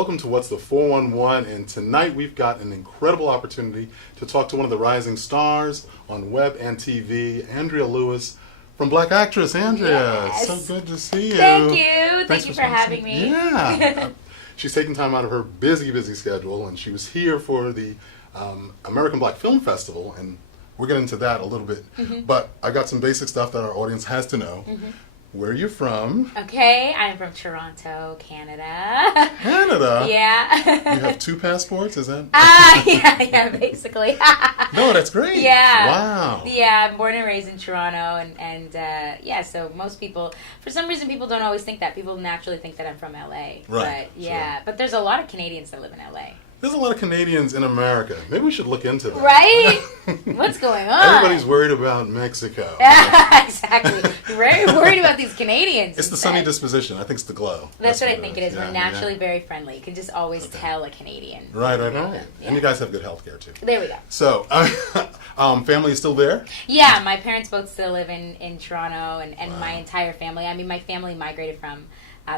Welcome to What's the 411, and tonight we've got an incredible opportunity to talk to one of the rising stars on web and TV, Andrea Lewis from Black Actress. Andrea, Yes. so good to see you. Thank you. Thanks Thank you for having me. Yeah. She's taking time out of her busy schedule, and she was here for the American Black Film Festival, and we'll get into that a little bit. But I got some basic stuff that our audience has to know. Where are you from? Okay, I'm from Toronto, Canada. Canada? Yeah. You have two passports, is that? Yeah, basically. No, that's great. Yeah. Wow. Yeah, I'm born and raised in Toronto, and yeah, so most people, for some reason, people don't always think that. People naturally think that I'm from LA. Right. But yeah, Sure. but there's a lot of Canadians that live in LA. There's a lot of Canadians in America. Maybe we should look into that. Right? What's going on? Everybody's worried about Mexico. Exactly. Very worried about these Canadians. It's the sunny disposition. I think it's the glow. That's what I think it is. Yeah, We're naturally very friendly. You can just always tell a Canadian. Right. Yeah. And you guys have good health care, too. There we go. So, family is still there? Yeah, my parents both still live in Toronto, and my entire family. I mean, my family migrated from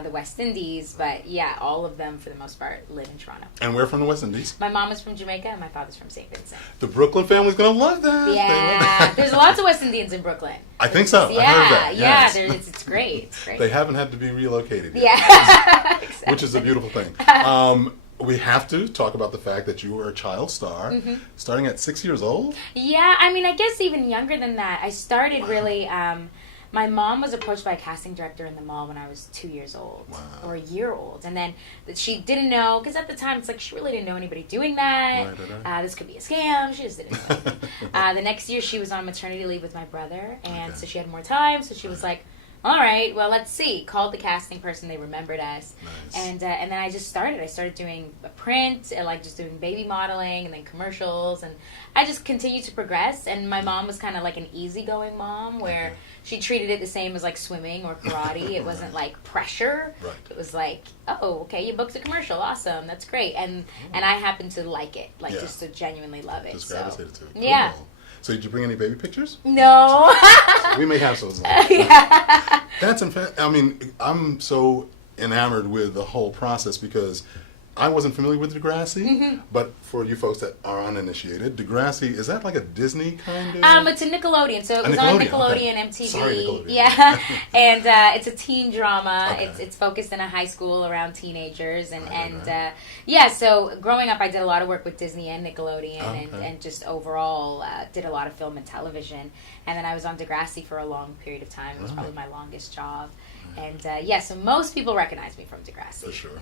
the West Indies, but yeah, all of them, for the most part, live in Toronto. And we're from the West Indies. My mom is from Jamaica, and my father's from St. Vincent. The Brooklyn family's going to love that. They love Yeah, that. there's lots of West Indians in Brooklyn. I think so. Yeah, I heard that. Yes. it's great. It's great. They haven't had to be relocated yet. Yeah, exactly. Which is a beautiful thing. We have to talk about the fact that you were a child star, starting at 6 years old. Yeah, I mean, I guess even younger than that. I started really. My mom was approached by a casting director in the mall when I was 2 years old, or a year old, and then she didn't know, because at the time it's like she really didn't know anybody doing that. Right. This could be a scam. She just didn't know. The next year she was on maternity leave with my brother, and so she had more time. So she was like, "All right, well, let's see." Called the casting person. They remembered us, and then I just started. I started doing a print, and like just doing baby modeling, and then commercials, and I just continued to progress. And my mom was kind of like an easygoing mom, where she treated it the same as like swimming or karate. It wasn't like pressure. Right. It was like, "Oh, okay, you booked a commercial. Awesome, that's great." And I happened to like it, like just to genuinely love it. Just gravitated to it. Yeah. Cool. So did you bring any baby pictures? No. We may have some. Yeah. That's I mean, I'm so enamored with the whole process because I wasn't familiar with Degrassi, but for you folks that are uninitiated, Degrassi, is that like a Disney kind of? It's a Nickelodeon, so it was Nickelodeon, on Nickelodeon, okay. MTV. Sorry, Nickelodeon. Yeah, and it's a teen drama. Okay. It's focused in a high school around teenagers, and yeah. So growing up, I did a lot of work with Disney and Nickelodeon, and just overall did a lot of film and television. And then I was on Degrassi for a long period of time. It was probably my longest job, and yeah. So most people recognize me from Degrassi. For sure.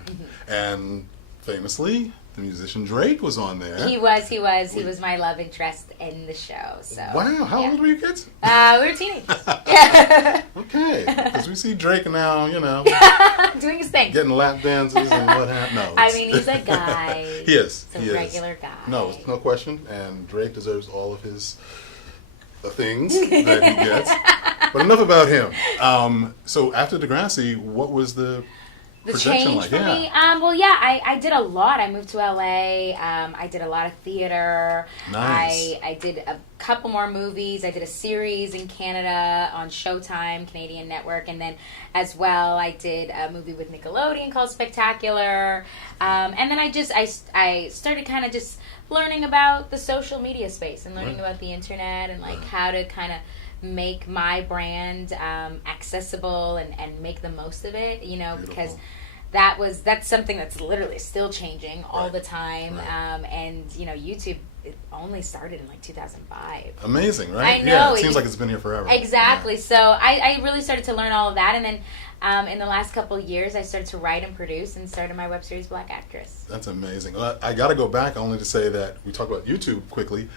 And famously, the musician Drake was on there. He was my love interest in the show. So wow, how old were you kids? We were teenagers. Yeah. Okay, because we see Drake now, doing his thing, getting lap dances and what have no. I mean, he's a guy. He is. He's a regular guy. No question. And Drake deserves all of his things that he gets. But enough about him. So after Degrassi, what was the change like? for me? Well, yeah, I did a lot. I moved to LA. I did a lot of theater. Nice. I did a couple more movies. I did a series in Canada on Showtime, Canadian network, and then as well I did a movie with Nickelodeon called Spectacular. And then I started kind of just learning about the social media space and learning about the internet and like how to kind of make my brand accessible and make the most of it, because that's something that's literally still changing all the time. And YouTube, it only started in like 2005. Amazing, right? I know. Yeah, it seems like it's been here forever. Exactly. So I really started to learn all of that, and then in the last couple of years I started to write and produce and started my web series Black Actress. That's amazing. I got to go back only to say that we talk about YouTube quickly.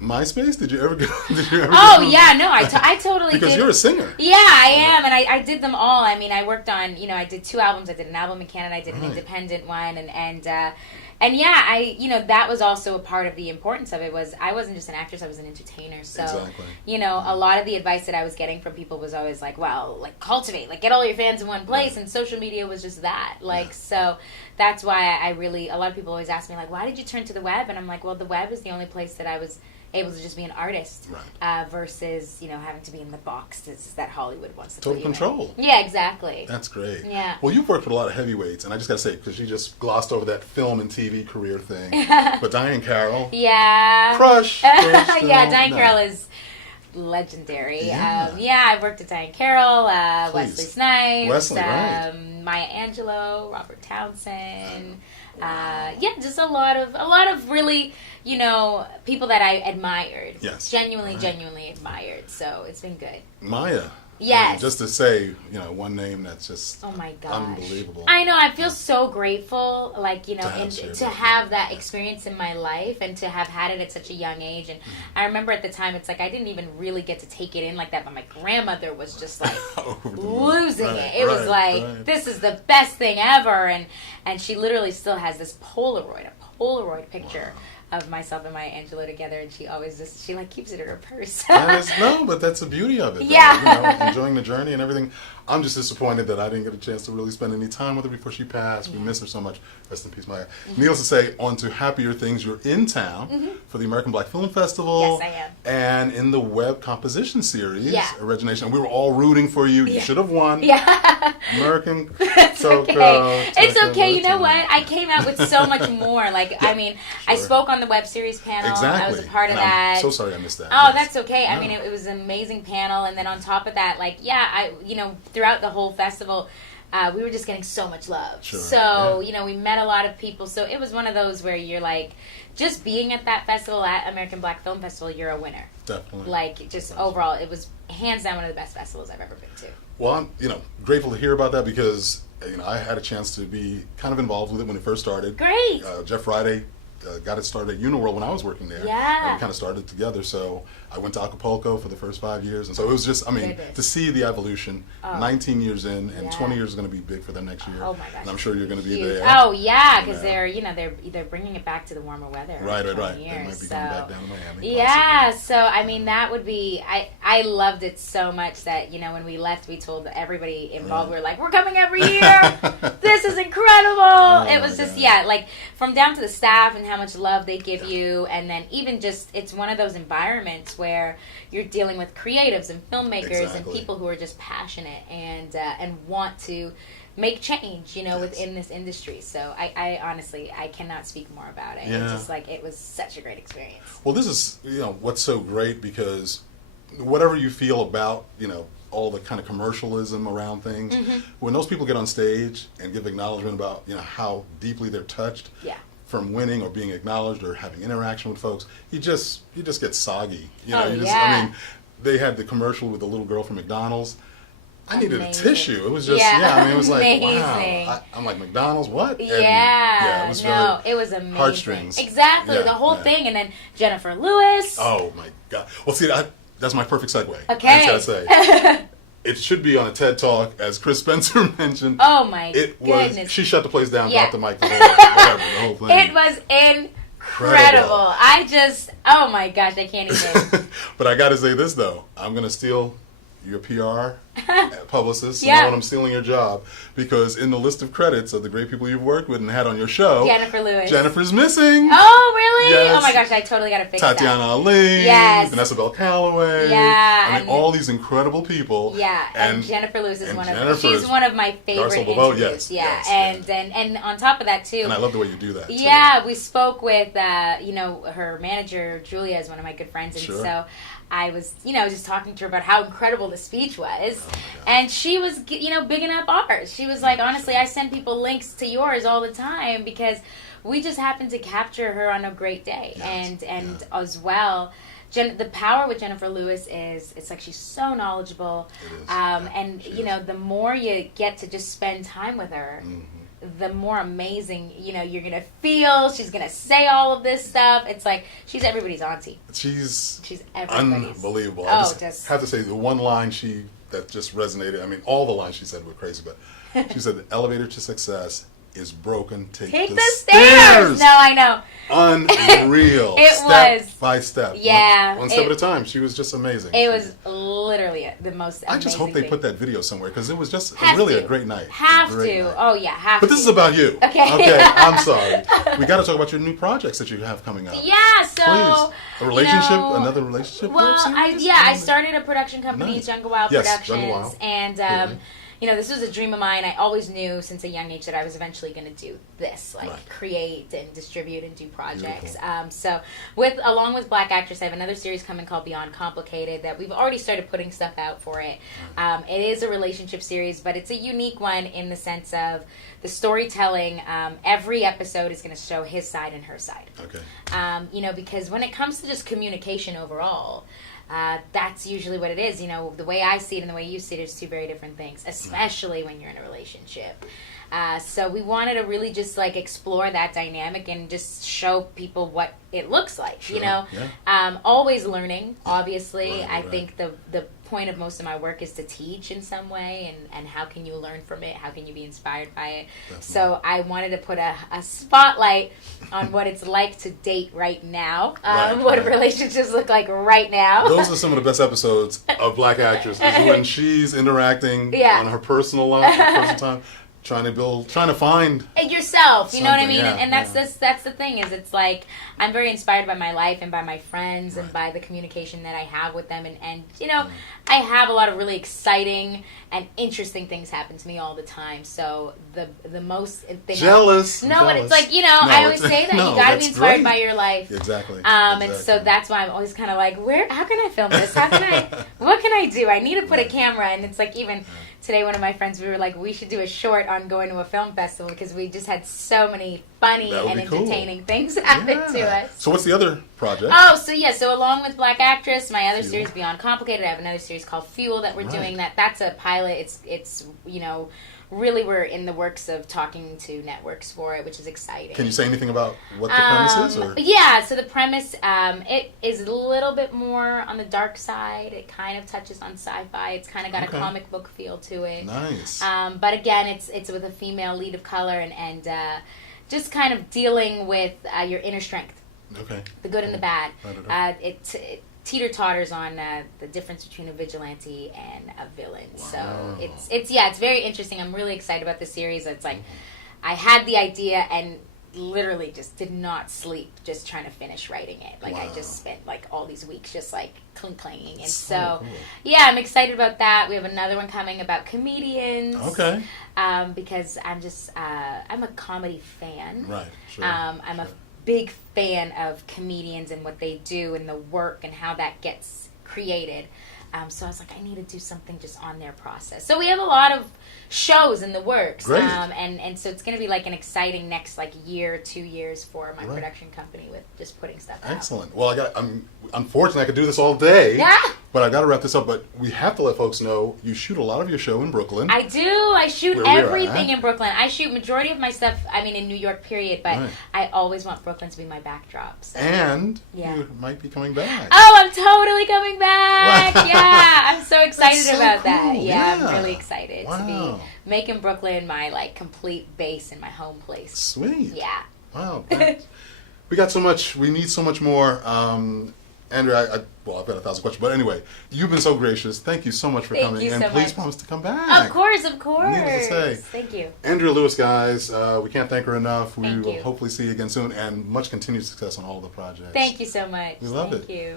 MySpace? Did you ever go? Oh yeah, no, I totally because did. You're a singer. Yeah, I am, and I did them all. I mean, I worked on, I did 2 albums. I did an album in Canada. I did an independent one, and And yeah, that was also a part of the importance of it. Was I wasn't just an actress, I was an entertainer. So, Exactly. A lot of the advice that I was getting from people was always like, well, like cultivate, like get all your fans in one place. And social media was just that. Like, so that's why a lot of people always ask me like, why did you turn to the web? And I'm like, well, the web is the only place that I was able to just be an artist, versus having to be in the boxes that Hollywood wants to Total put you control. in. Yeah, exactly. That's great. Yeah. Well, you've worked with a lot of heavyweights, and I just got to say, because you just glossed over that film and TV career thing, but Diane Carroll, Yeah. crush. Yeah, Diane Carroll is legendary. Yeah. I've worked with Diane Carroll, Please. Wesley Snipes, Wesley, right. Maya Angelou, Robert Townsend. Just a lot of really, people that I admired. Yes. Genuinely admired. So it's been good. Maya. Yes. I mean, just to say, one name that's just Oh my gosh. unbelievable. I know. I feel so grateful, like, To have that experience in my life and to have had it at such a young age. And I remember at the time, it's like I didn't even really get to take it in like that, but my grandmother was just like losing it. It was like, this is the best thing ever. And she literally still has this Polaroid picture. Wow. Of myself and Maya Angelou together, and she always she keeps it in her purse. But that's the beauty of it. Yeah. Enjoying the journey and everything. I'm just disappointed that I didn't get a chance to really spend any time with her before she passed. We miss her so much. Rest in peace, Maya. Needless to say, on to happier things. You're in town for the American Black Film Festival. Yes, I am. And in the web composition series, Yeah. Origination. We were all rooting for you. You should have won. Yeah. American. It's okay. It's okay. You know what? I came out with so much more. Like, I mean, I spoke on the web series panel. Exactly. I was a part of And that. I'm so sorry I missed that. Oh, Yes. that's okay. I Yeah. mean, it was an amazing panel, and then on top of that, like, throughout the whole festival, we were just getting so much love. Sure. So, we met a lot of people. So it was one of those where you're like, just being at that festival, at American Black Film Festival, you're a winner. Definitely. Like, just overall, it was hands down one of the best festivals I've ever been to. Well, I'm grateful to hear about that because I had a chance to be kind of involved with it when it first started. Great. Jeff Friday got it started at Uniworld when I was working there. Yeah. And we kind of started together. So I went to Acapulco for the first 5 years. And so it was just, Goodness. to see the evolution, 19 years in, and Yeah. 20 years is going to be big for them next year. Oh my gosh. And I'm sure you're going to be Huge. there. Oh yeah, because Yeah. they're bringing it back to the warmer weather. in Right. 20 They years, might be so. going back down to Miami. Yeah, so I mean that would be I loved it so much that when we left we told everybody involved we were like, we're coming every year. This is incredible. It was just like from down to the staff and how much love they give you, and then even just it's one of those environments where you're dealing with creatives and filmmakers and people who are just passionate and want to make change, within this industry. So I honestly, I cannot speak more about it. Yeah. It's just like, it was such a great experience. Well, this is, what's so great because whatever you feel about, all the kind of commercialism around things, when those people get on stage and give acknowledgement about, how deeply they're touched from winning or being acknowledged or having interaction with folks, you just get soggy. I mean, they had the commercial with the little girl from McDonald's. I needed a tissue. It was just, it was like, wow. I'm like, McDonald's, what? And, it was it was amazing. Heartstrings. Exactly, the whole thing. And then Jennifer Lewis. Oh, my God. Well, see, that's my perfect segue. Okay. I just got to say. It should be on a TED Talk, as Chris Spencer mentioned. Oh, my goodness. She shut the place down, dropped the mic, the whole thing. It was incredible. Oh, my gosh, I can't even. But I got to say this, though. I'm going to steal your PR publicist. You know when I'm stealing your job, because in the list of credits of the great people you've worked with and had on your show, Jennifer Lewis. Jennifer's missing. Oh, really? Yes. Oh my gosh, I totally got to fix Tatiana that. Ali. Yes. Vanessa Bell Calloway. Yeah. I mean, all these incredible people. Yeah, and Jennifer Lewis is she's one of my favorite interviews. And on top of that too. And I love the way you do that. Too. Yeah, we spoke with her manager Julia is one of my good friends, and so I was, just talking to her about how incredible the speech was. And she was, bigging up ours. She was like, honestly, I send people links to yours all the time because we just happened to capture her on a great day. Yes. And as well, the power with Jennifer Lewis is, it's like she's so knowledgeable. And, the more you get to just spend time with her, the more amazing, you're going to feel. She's going to say all of this stuff. It's like, she's everybody's auntie. She's everybody's. Unbelievable. I just have to say, the one line that just resonated, I mean, all the lines she said were crazy, but she said, the elevator to success is broken. Take the stairs. No, I know. Unreal. It step was. by step. Yeah. One step at a time. She was just amazing. It was literally the most amazing I just hope they thing. put that video somewhere because it was just Have really to. a great night. Have great to. night. Oh, yeah, have But to. this is about you. Okay. Okay, I'm sorry. We got to talk about your new projects that you have coming up. Yeah, so... Please. A relationship, another relationship Well, series? I started a production company, Nice. Younger Wild Yes, Productions, Younger Wild. and Clearly. this was a dream of mine. I always knew since a young age that I was eventually going to do this, like Right. create and distribute and do projects. Beautiful. So, along with Black Actress, I have another series coming called Beyond Complicated that we've already started putting stuff out for it. It is a relationship series, but it's a unique one in the sense of the storytelling. Every episode is going to show his side and her side. Okay. Because when it comes to just communication overall, that's usually what it is. The way I see it and the way you see it is two very different things, especially when you're in a relationship. So we wanted to really just like explore that dynamic and just show people what it looks like, Sure. Always learning, obviously. Right, I right. think the point of most of my work is to teach in some way, and how can you learn from it? How can you be inspired by it? Definitely. So I wanted to put a spotlight on what it's like to date right now, what right. relationships look like right now. Those are some of the best episodes of Black Actress, is when she's interacting Yeah. on her personal life, her personal time, trying to find And yourself, you know what I something, mean? yeah, And that's the thing, is it's like I'm very inspired by my life and by my friends and by the communication that I have with them, and I have a lot of really exciting and interesting things happen to me all the time. So the most thing jealous. No, but jealous. it's like, No, I always it's- say that no, you gotta be that's inspired great. by your life. Exactly. And so that's why I'm always kind of like, how can I film this? How can what can I do? I need to put a camera, and it's like even today, one of my friends, we were like, we should do a short on going to a film festival because we just had so many funny That would and be cool. entertaining things happen to us. So what's the other project? So along with Black Actress, my other series Beyond Complicated, I have another series called Fuel that we're doing. That's a pilot. It's really we're in the works of talking to networks for it, which is exciting. Can you say anything about what the premise is? Or? Yeah, so the premise, it is a little bit more on the dark side. It kind of touches on sci-fi. It's kind of got a comic book feel to it. Nice. But again, it's with a female lead of color, and just kind of dealing with your inner strength. Okay. The good and the bad. Right. It teeter-totters on the difference between a vigilante and a villain. Wow. So it's very interesting. I'm really excited about this series. It's like I had the idea and literally just did not sleep just trying to finish writing it. Like I just spent like all these weeks just like clanging. And so cool. yeah, I'm excited about that. We have another one coming about comedians. Okay. Because I'm a comedy fan. Right. Sure. I'm a big fan of comedians and what they do and the work and how that gets created. So I was like, I need to do something just on their process. So we have a lot of shows in the works. Great. And so it's going to be like an exciting next like year, 2 years for my Right. production company with just putting stuff out. Excellent. Well, I'm unfortunately I could do this all day. Yeah. But I got to wrap this up. But we have to let folks know you shoot a lot of your show in Brooklyn. I do. I shoot Where we're everything at. in Brooklyn. I shoot majority of my stuff, in New York, period. But Right. I always want Brooklyn to be my backdrop. So. And Yeah. you might be coming back. Oh, I'm totally coming back. Yeah, I'm so excited That's so about that. cool. Yeah, Yeah. I'm really excited to be Wow. making Brooklyn my like complete base and my home place. Sweet. Yeah. Wow. We got so much. We need so much more. Andrea, I've got 1,000 questions. But anyway, you've been so gracious. Thank you so much for Thank coming. you And so please much. promise to come back. Of course. Needless to say. Thank you. Andrea Lewis, guys, we can't thank her enough. We Thank will you. hopefully see you again soon, and much continued success on all the projects. Thank you so much. We love Thank it. you.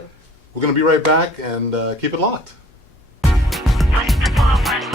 We're going to be right back, and keep it locked. Push the forward.